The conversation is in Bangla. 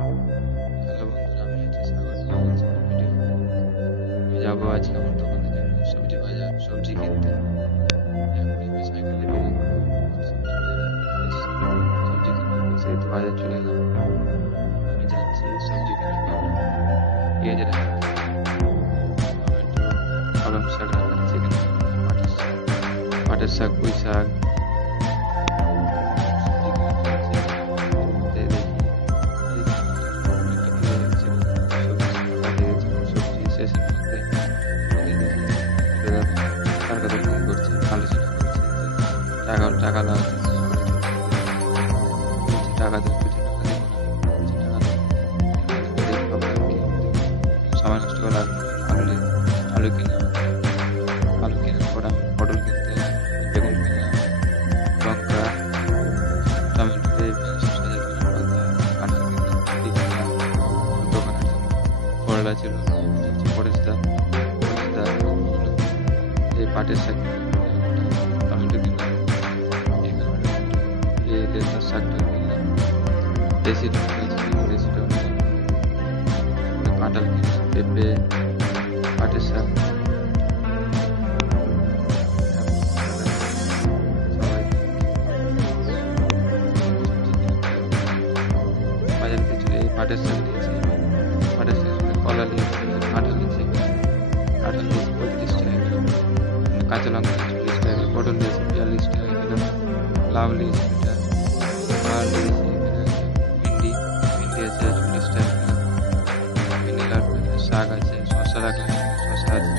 হ্যালো বন্ধুরা, আমি আছি সাগর। তোমার কাছে একটা ভিডিও। আমি যাবো আজকে আমার দোকানে সবজি বাজার সবজি কিনতে। এখনই আমি সাইকেলে বেরিয়ে পড়বো। সবজি বাজারে এসছি, সবজি কিনবো সেহেতু বাজার চলে এলাম। আমি যাচ্ছি সবজি কেনার পর পেঁয়াজ রাখতে, টমেটো, কলম শাক রাখতে, সেখানে পাটের শাক, পুঁই শাক, সবজি কেনার জন্য সবজি শেষের মধ্যে তার কথা ফোন করছে, আলোচনা করছে যে টাকা দাও, টাকা দেবো, টাকা দেবো না, টাকা দেবো। সময় নষ্ট করে আলু কিনলাম, আলু কেনার পর আমি পটল কিনতে এলাম, বেগুন কিনলাম, লঙ্কা, টমেটো, শসা জাতীয় পাতা, কাঁচা কিনলাম, কিনলাম দোকানের জন্য। করলা ছিল, পরিষ্কার এই পাটের শাক কিনলাম, টমেটো কিনলাম, এই লেসার শাকটা কিনলাম, দেশি টমেটো ছিল, দেশি টমেটো, কাঁঠাল কিনলাম, পেঁপে, পাটের শাক। সবাই বাজার থেকে এই পাটের শাক নিয়েছি, পাটের শাক কলা নিয়েছি, কাঁঠাল নিয়েছি, 35 টাকা কিলো, কাঁচা লঙ্কা 40 টাকা কিলো, পটল নিয়েছি 42 টাকা কিলো, লাউ নিয়েছি আর নিয়েছি ভিন্ডি আছে 40 টাকা কিলো, ভেন্ডি, শাক আছে, শসা রাখলাম, শসা আছে